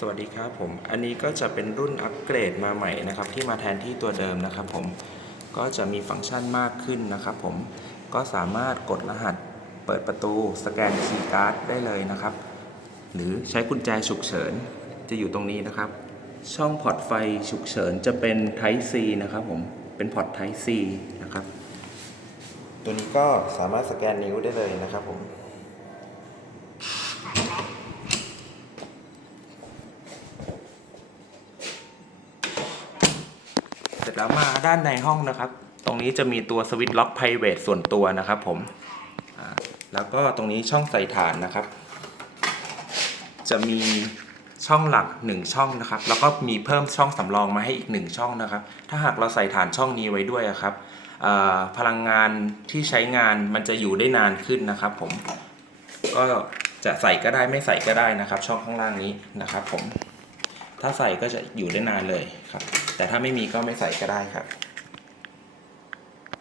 สวัสดีครับผม อันนี้ก็จะเป็นรุ่นอัปเกรดมาใหม่นะครับ ที่มาแทนที่ตัวเดิมนะครับผม ก็จะมีฟังก์ชันมากขึ้นนะครับผม ก็สามารถกดรหัสเปิดประตูสแกนคีย์การ์ดได้เลยนะครับ หรือใช้กุญแจฉุกเฉินจะอยู่ตรงนี้นะครับ ช่องพอร์ตไฟฉุกเฉินจะเป็น Type C นะครับผม เป็นพอร์ต Type C นะครับ ตัวนี้ก็สามารถสแกนนิ้วได้เลยนะครับผม เสร็จแล้วมาด้านในห้องนะครับ ตรงนี้จะมีตัวสวิตช์ล็อก private ส่วนตัวนะครับผมแล้วก็ตรงนี้ช่องใส่ฐานนะครับ จะมีช่องหลัก 1 ช่องนะครับ แล้วก็มีเพิ่มช่องสำรองมาให้อีก 1 ช่องนะครับ ถ้าหากเราใส่ฐานช่องนี้ไว้ด้วยครับพลังงานที่ใช้งานมันจะอยู่ได้นานขึ้นนะครับ ผมก็จะใส่ก็ได้ไม่ใส่ก็ได้นะครับ ช่องข้างล่างนี้นะครับ ผมถ้าใส่ก็จะอยู่ได้นานเลยครับ แต่ถ้าไม่มีก็ไม่ใส่ก็ได้ครับ